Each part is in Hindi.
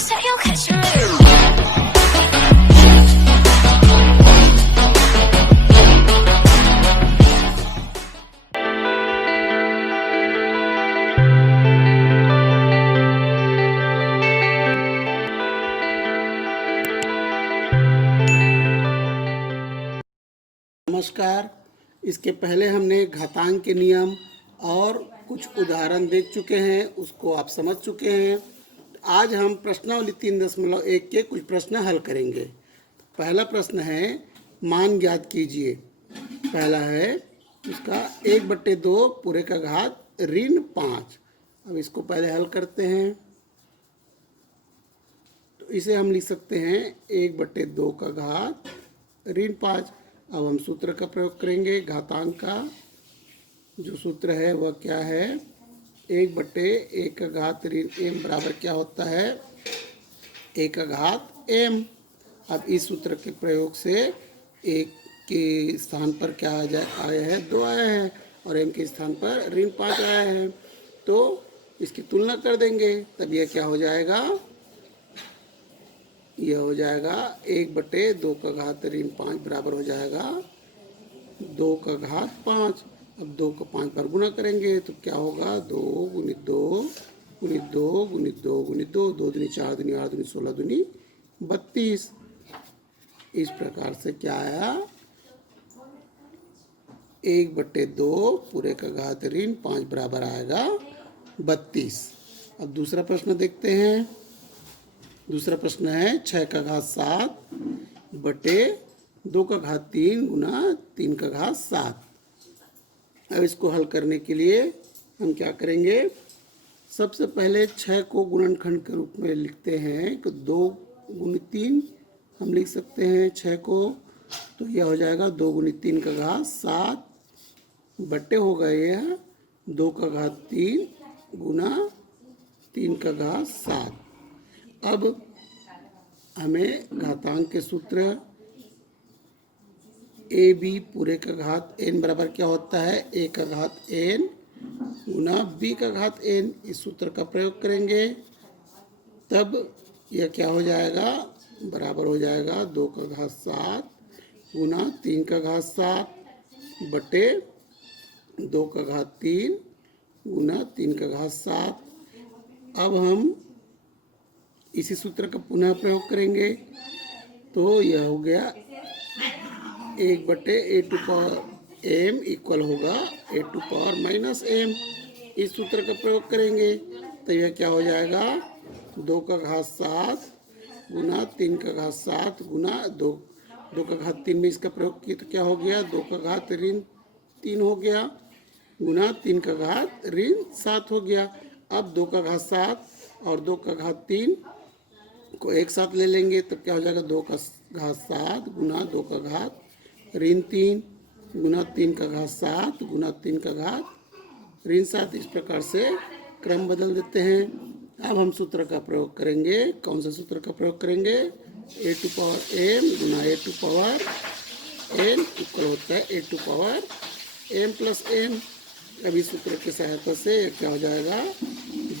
say you'll catch me. नमस्कार। इसके पहले हमने घातांक के नियम और कुछ उदाहरण देख चुके हैं, उसको आप समझ चुके हैं। आज हम प्रश्नावली 3.1 के कुछ प्रश्न हल करेंगे। पहला प्रश्न है मान ज्ञात कीजिए। पहला है उसका 1/2 पूरे का घात ऋण 5। अब इसको पहले हल करते हैं। तो इसे हम लिख सकते हैं 1/2 का घात ऋण 5। अब हम सूत्र का प्रयोग करेंगे। घातांक का जो सूत्र है वह क्या है? 1/1 का घात ऋण m बराबर क्या होता है? 1 का घात m। अब इस सूत्र के प्रयोग से 1 के स्थान पर क्या आया है? 2 आया है और m के स्थान पर ऋण 5 आया है। तो इसकी तुलना कर देंगे, तब यह क्या हो जाएगा? यह हो जाएगा 1/2 का घात ऋण 5 बराबर हो जाएगा 2 का घात 5। अब 2 को 5 पर गुना करेंगे तो क्या होगा? 2 गुणित 2 गुणित 2 गुणित 2 गुणित 2, 2 दूनी 4 दूनी 8 दूनी 16 दूनी 32। इस प्रकार से क्या आया? 1/2 पूरे का घात ऋण 5 बराबर आएगा 32। अब दूसरा प्रश्न देखते हैं। दूसरा प्रश्न है 6 का घात 7 बटे 2 का घात 3 गुना 3 का घात 7। अब इसको हल करने के लिए हम क्या करेंगे? सबसे पहले 6 को गुणनखंड के रूप में लिखते हैं कि 2 गुणित 3 हम लिख सकते हैं 6 को। तो यह हो जाएगा 2 गुणित 3 का घात 7 बटे होगा यह 2 का घात 3 गुना 3 का घात 7। अब हमें घातांक के सूत्र ए बी पूरे का घात n बराबर क्या होता है? a का घात n गुना b का घात n। इस सूत्र का प्रयोग करेंगे तब यह क्या हो जाएगा? बराबर हो जाएगा 2 का घात 7 गुना 3 का घात 7 बटे 2 का घात 3 गुना 3 का घात 7। अब हम इसी सूत्र का पुनः प्रयोग करेंगे तो यह हो गया 1/a² इक्वल होगा a⁻m। इस सूत्र का प्रयोग करेंगे तो यह क्या हो जाएगा? 2 का घात 7 गुना 3 का घात 7 गुना 2 का घात 3 में इसका प्रयोग किया तो क्या हो गया? 2 का घात ऋण 3 हो गया गुना 3 का घात ऋण 7 हो गया। अब 2 का घात 7 और 2 का घात 3 को एक साथ ले लेंगे तो क्या हो जाएगा? 2 का घात 7 गुना 2 का घात ऋण 3 गुना 3 का घात 7 गुना 3 का घात ऋण 7। इस प्रकार से क्रम बदल देते हैं। अब हम सूत्र का प्रयोग करेंगे। कौन सा सूत्र का प्रयोग करेंगे? a⁻m गुना a⁻n इक्वल होता है a⁻m + m। अब इस सूत्र की सहायता से क्या हो जाएगा?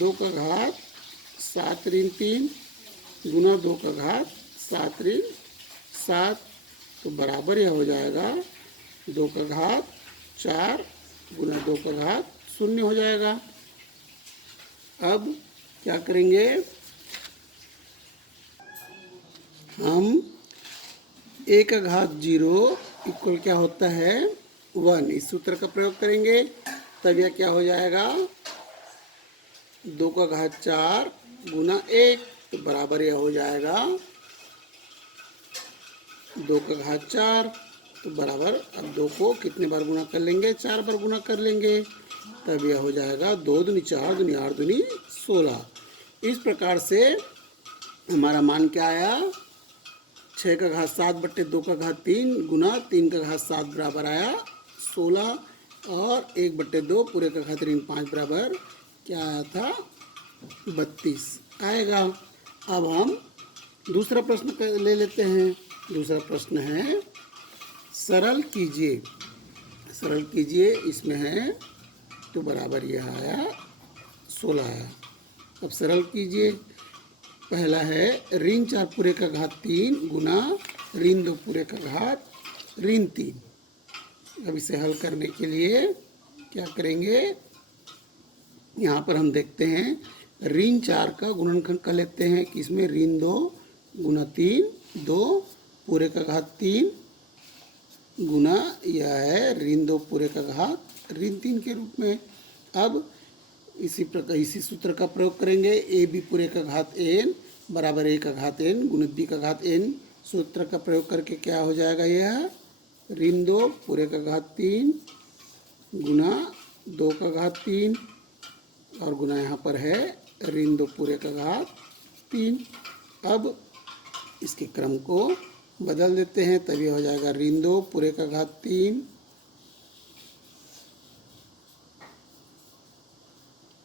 2 का घात 7 ऋण 3 गुना 2 का घात 7 ऋण 7। तो बराबर यह हो जाएगा 2 का घात 4 गुना 2 का घात 0 हो जाएगा। अब क्या करेंगे? हम a का घात 0 इक्वल क्या होता है? 1। इस सूत्र का प्रयोग करेंगे तब यह क्या हो जाएगा? 2 का घात 4 गुना 1। तो बराबर यह हो जाएगा 2 का घात 4। तो बराबर अब 2 को कितने बार गुना कर लेंगे? 4 बार गुना कर लेंगे तब यह हो जाएगा 2 दूनी 4 दूनी 8 दूनी 16। इस प्रकार से हमारा मान क्या आया? 6 का घात 7 बट्टे 2 का घात 3 गुना 3 का घात 7 बराबर आया 16 और 1/2 पूरे का घात ऋण 5 बराबर क्या आया था? 32 आएगा। अब हम दूसरा प्रश्न ले लेते हैं। दूसरा प्रश्न है सरल कीजिए। सरल कीजिए इसमें है तो बराबर यह आया 16 आया। अब सरल कीजिए पहला है ऋण 4 पूरे का घात 3 गुना ऋण 2 पूरे का घात ऋण 3। अब इसे हल करने के लिए क्या करेंगे, यहाँ पर हम देखते हैं ऋण 4 का गुणनखंड कर लेते हैं कि इसमें ऋण 2 गुना 3 2 पूरे का घात 3 गुना यह है ऋण 2 पूरे का घात ऋण 3 के रूप में। अब इसी प्रकार इसी सूत्र का प्रयोग करेंगे, ए बी पूरे का घात n बराबर a का घात n गुणित b का घात n। सूत्र का प्रयोग करके क्या हो जाएगा, यह ऋण 2 पूरे का घात 3 गुना 2 का घात 3 और गुना यहाँ पर है ऋण 2 पूरे का घात 3। अब इसके क्रम को बदल देते हैं, तभी हो जाएगा ऋण 2 पूरे का घात 3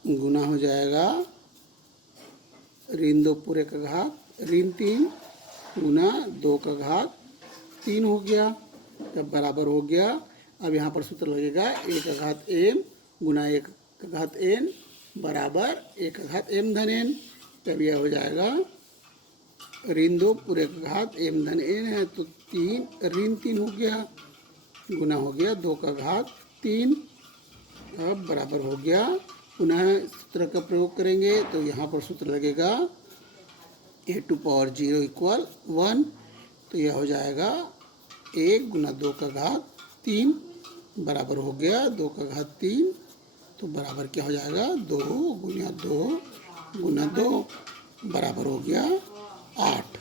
गुना हो जाएगा ऋण 2 पूरे का घात ऋण 3 गुना 2 का घात 3 हो गया, तब बराबर हो गया। अब यहाँ पर सूत्र लगेगा a का घात m गुना 1 का घात n बराबर a का घात m धन n। तब यह हो जाएगा ऋण 2 पूरे का घात m धन n है तो 3 ऋण 3 हो गया गुना हो गया 2 का घात 3। अब बराबर हो गया, पुनः सूत्र का प्रयोग करेंगे तो यहाँ पर सूत्र लगेगा a टू पावर 0 इक्वल 1। तो यह हो जाएगा 1 गुना 2 का घात 3 बराबर हो गया 2 का घात 3। तो बराबर क्या हो जाएगा 2 गुना 2 बराबर हो गया 8।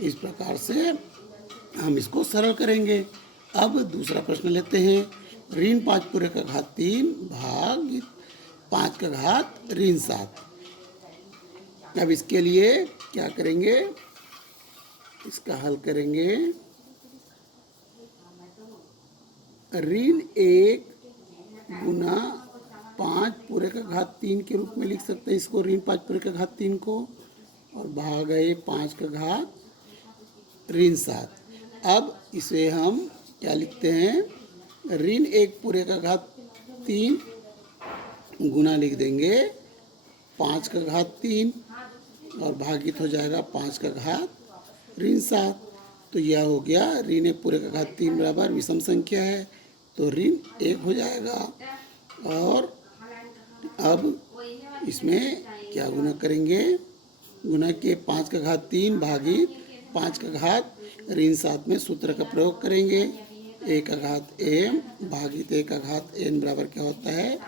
इस प्रकार से हम इसको सरल करेंगे। अब दूसरा प्रश्न लेते हैं, ऋण 5 पूरे का घात 3 भाग 5 का घात ऋण 7। अब इसके लिए क्या करेंगे, इसका हल करेंगे। ऋण 1 गुना 5 पूरे का घात 3 के रूप में लिख सकते हैं इसको, ऋण 5 पूरे का घात 3 को, और भाग है 5 का घात ऋण 7। अब इसे हम क्या लिखते हैं, ऋण 1 पूरे का घात 3 गुना लिख देंगे 5 का घात 3 और भागित हो जाएगा 5 का घात ऋण 7। तो यह हो गया ऋण 1 पूरे का घात 3 बराबर विषम संख्या है तो ऋण 1 हो जाएगा। और अब इसमें क्या गुना करेंगे, गुना के 5 का घात 3 भागित 5 का घात ऋण 7 में सूत्र का प्रयोग करेंगे। a का घात m भागित a का घात n बराबर क्या होता है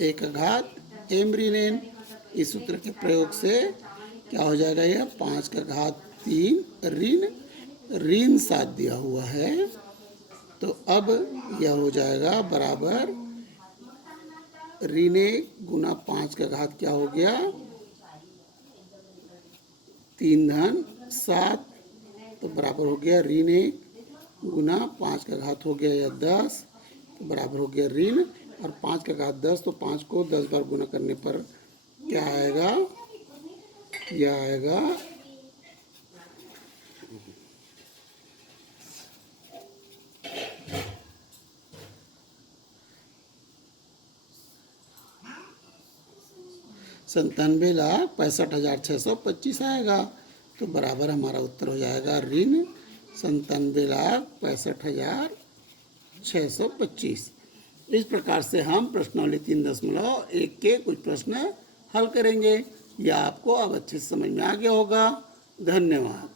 a का घात m ऋण n। इस सूत्र के प्रयोग से क्या हो जाएगा, यह 5 का घात 3 ऋण 7 दिया हुआ है। तो अब यह हो जाएगा बराबर ऋण 1 गुना 5 का घात क्या हो गया 3 धन 7। तो बराबर हो गया ऋण 1 गुना 5 का घात हो गया या 10 तो बराबर हो गया ऋण, और 5 का घात 10 तो 5 को 10 बार गुना करने पर क्या आएगा, यह आएगा $97,65,625 आएगा। तो बराबर हमारा उत्तर हो जाएगा ऋण 97,65,625। इस प्रकार से हम प्रश्नावली 3.1 के कुछ प्रश्न हल करेंगे। यह आपको अब अच्छे से समझ में आ गया होगा। धन्यवाद।